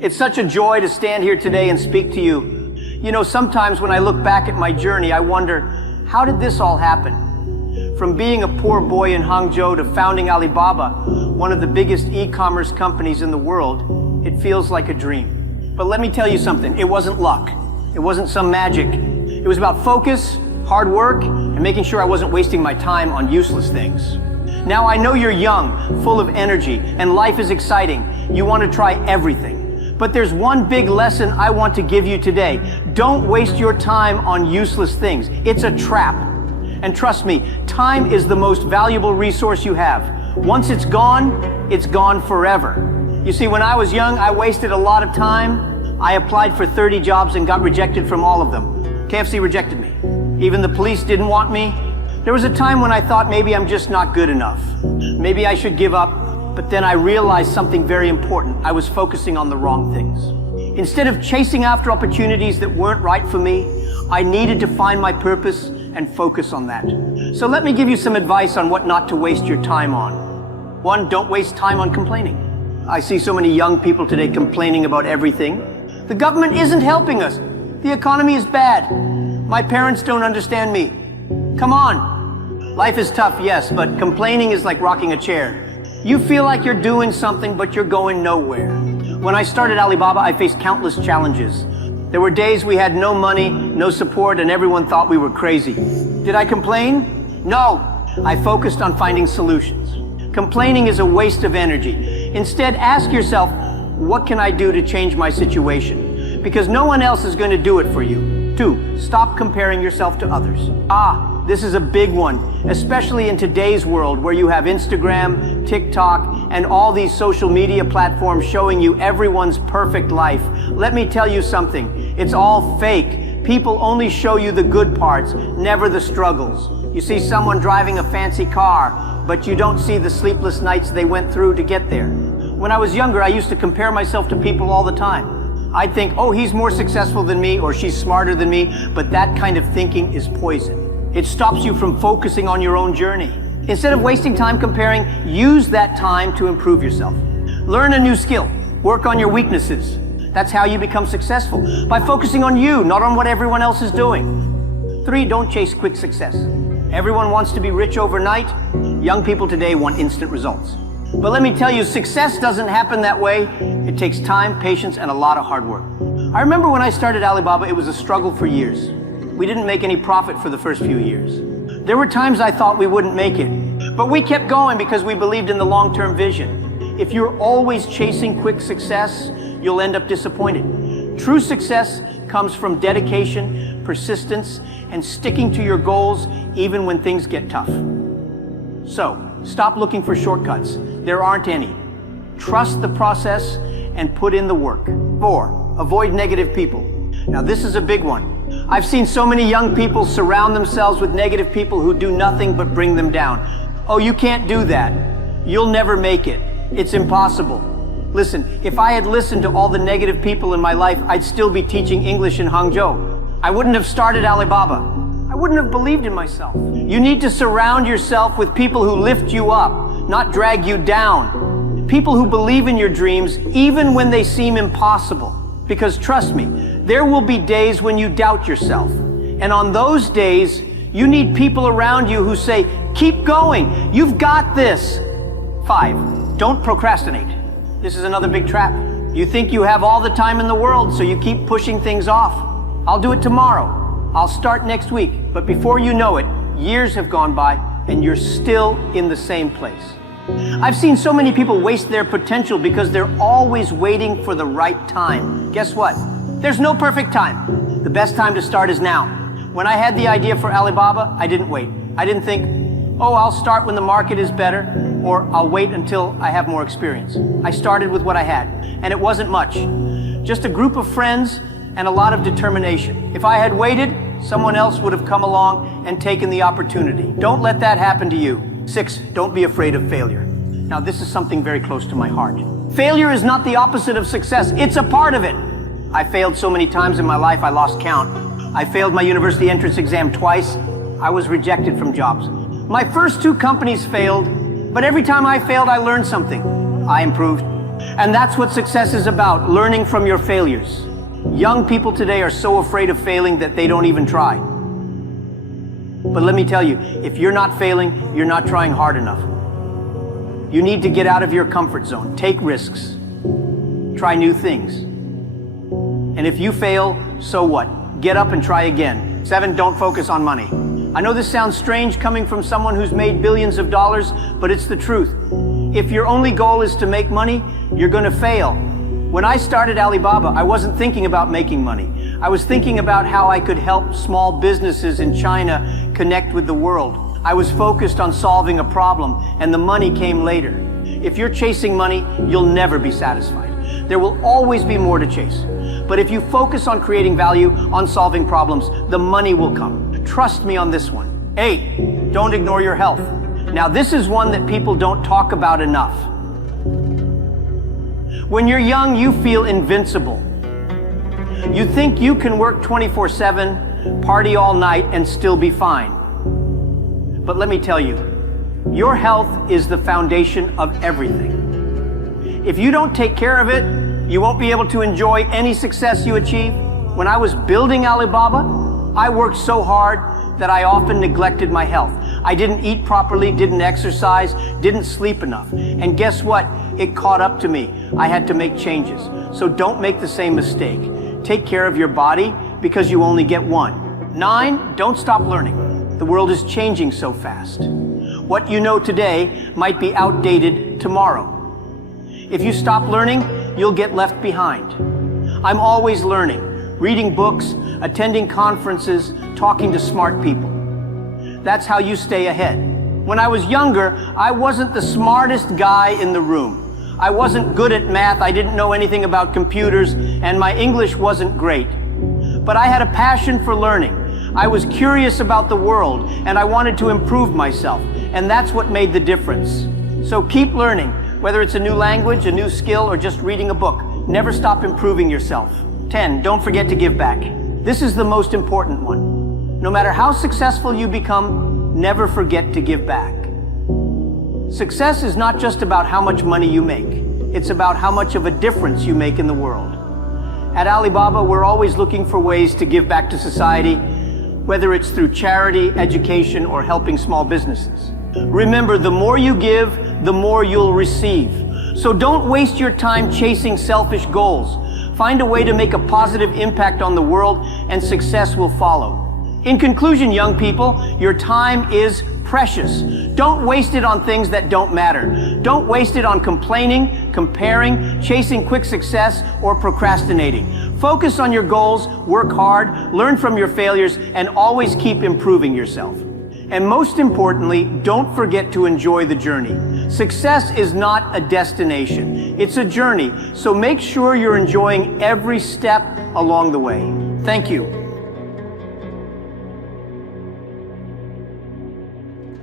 It's such a joy to stand here today and speak to you. You know, sometimes when I look back at my journey, I wonder, how did this all happen? From being a poor boy in Hangzhou to founding Alibaba, one of the biggest e-commerce companies in the world, it feels like a dream. But let me tell you something, it wasn't luck. It wasn't some magic. It was about focus, hard work, and making sure I wasn't wasting my time on useless things. Now I know you're young, full of energy, and life is exciting. You want to try everything. But there's one big lesson I want to give you today. Don't waste your time on useless things. It's a trap. And trust me, time is the most valuable resource you have. Once it's gone forever. You see, when I was young, I wasted a lot of time. I applied for 30 jobs and got rejected from all of them. KFC rejected me. Even the police didn't want me. There was a time when I thought maybe I'm just not good enough. Maybe I should give up. But then I realized something very important. I was focusing on the wrong things. Instead of chasing after opportunities that weren't right for me, I needed to find my purpose and focus on that. So let me give you some advice on what not to waste your time on. One, don't waste time on complaining. I see so many young people today complaining about everything. The government isn't helping us. The economy is bad. My parents don't understand me. Come on. Life is tough, yes, but complaining is like rocking a chair. You feel like you're doing something, but you're going nowhere. When I started Alibaba, I faced countless challenges. There were days we had no money, no support, and everyone thought we were crazy. Did I complain? No. I focused on finding solutions. Complaining is a waste of energy. Instead, ask yourself, what can I do to change my situation? Because no one else is going to do it for you. 2, stop comparing yourself to others. This is a big one, especially in today's world where you have Instagram, TikTok, and all these social media platforms showing you everyone's perfect life. Let me tell you something, it's all fake. People only show you the good parts, never the struggles. You see someone driving a fancy car, but you don't see the sleepless nights they went through to get there. When I was younger, I used to compare myself to people all the time. I'd think, oh, he's more successful than me, or she's smarter than me, but that kind of thinking is poison. It stops you from focusing on your own journey. Instead of wasting time comparing, use that time to improve yourself. Learn a new skill. Work on your weaknesses. That's how you become successful, by focusing on you, not on what everyone else is doing. 3, don't chase quick success. Everyone wants to be rich overnight. Young people today want instant results. But let me tell you, success doesn't happen that way. It takes time, patience, and a lot of hard work. I remember when I started Alibaba, it was a struggle for years. We didn't make any profit for the first few years. There were times I thought we wouldn't make it, but we kept going because we believed in the long-term vision. If you're always chasing quick success, you'll end up disappointed. True success comes from dedication, persistence, and sticking to your goals even when things get tough. So, stop looking for shortcuts. There aren't any. Trust the process and put in the work. 4, avoid negative people. Now this is a big one. I've seen so many young people surround themselves with negative people who do nothing but bring them down. Oh, you can't do that. You'll never make it. It's impossible. Listen, if I had listened to all the negative people in my life, I'd still be teaching English in Hangzhou. I wouldn't have started Alibaba. I wouldn't have believed in myself. You need to surround yourself with people who lift you up, not drag you down. People who believe in your dreams, even when they seem impossible. Because trust me, there will be days when you doubt yourself. And on those days, you need people around you who say, keep going, you've got this. 5, don't procrastinate. This is another big trap. You think you have all the time in the world, so you keep pushing things off. I'll do it tomorrow. I'll start next week. But before you know it, years have gone by and you're still in the same place. I've seen so many people waste their potential because they're always waiting for the right time. Guess what? There's no perfect time. The best time to start is now. When I had the idea for Alibaba, I didn't wait. I didn't think, oh, I'll start when the market is better, or I'll wait until I have more experience. I started with what I had, and it wasn't much. Just a group of friends and a lot of determination. If I had waited, someone else would have come along and taken the opportunity. Don't let that happen to you. 6, don't be afraid of failure. Now, this is something very close to my heart. Failure is not the opposite of success. It's a part of it. I failed so many times in my life, I lost count. I failed my university entrance exam twice. I was rejected from jobs. My first 2 companies failed, but every time I failed, I learned something. I improved. And that's what success is about, learning from your failures. Young people today are so afraid of failing that they don't even try. But let me tell you, if you're not failing, you're not trying hard enough. You need to get out of your comfort zone, take risks, try new things. And if you fail, so what? Get up and try again. 7, don't focus on money. I know this sounds strange coming from someone who's made billions of dollars, but it's the truth. If your only goal is to make money, you're going to fail. When I started Alibaba, I wasn't thinking about making money. I was thinking about how I could help small businesses in China connect with the world. I was focused on solving a problem, and the money came later. If you're chasing money, you'll never be satisfied. There will always be more to chase. But if you focus on creating value, on solving problems, the money will come. Trust me on this one. 8, don't ignore your health. Now, this is one that people don't talk about enough. When you're young, you feel invincible. You think you can work 24/7, party all night, and still be fine. But let me tell you, your health is the foundation of everything. If you don't take care of it, you won't be able to enjoy any success you achieve. When I was building Alibaba, I worked so hard that I often neglected my health. I didn't eat properly, didn't exercise, didn't sleep enough. And guess what? It caught up to me. I had to make changes. So don't make the same mistake. Take care of your body because you only get one. 9, don't stop learning. The world is changing so fast. What you know today might be outdated tomorrow. If you stop learning, you'll get left behind. I'm always learning, reading books, attending conferences, talking to smart people. That's how you stay ahead. When I was younger, I wasn't the smartest guy in the room. I wasn't good at math, I didn't know anything about computers, and my English wasn't great. But I had a passion for learning. I was curious about the world, and I wanted to improve myself, and that's what made the difference. So keep learning, whether it's a new language, a new skill, or just reading a book. Never stop improving yourself. 10, don't forget to give back. This is the most important one. No matter how successful you become, never forget to give back. Success is not just about how much money you make. It's about how much of a difference you make in the world. At Alibaba, we're always looking for ways to give back to society, whether it's through charity, education, or helping small businesses. Remember, the more you give, the more you'll receive. So don't waste your time chasing selfish goals. Find a way to make a positive impact on the world, and success will follow. In conclusion, young people, your time is precious. Don't waste it on things that don't matter. Don't waste it on complaining, comparing, chasing quick success, or procrastinating. Focus on your goals, work hard, learn from your failures, and always keep improving yourself. And most importantly, don't forget to enjoy the journey. Success is not a destination. It's a journey. So make sure you're enjoying every step along the way. Thank you.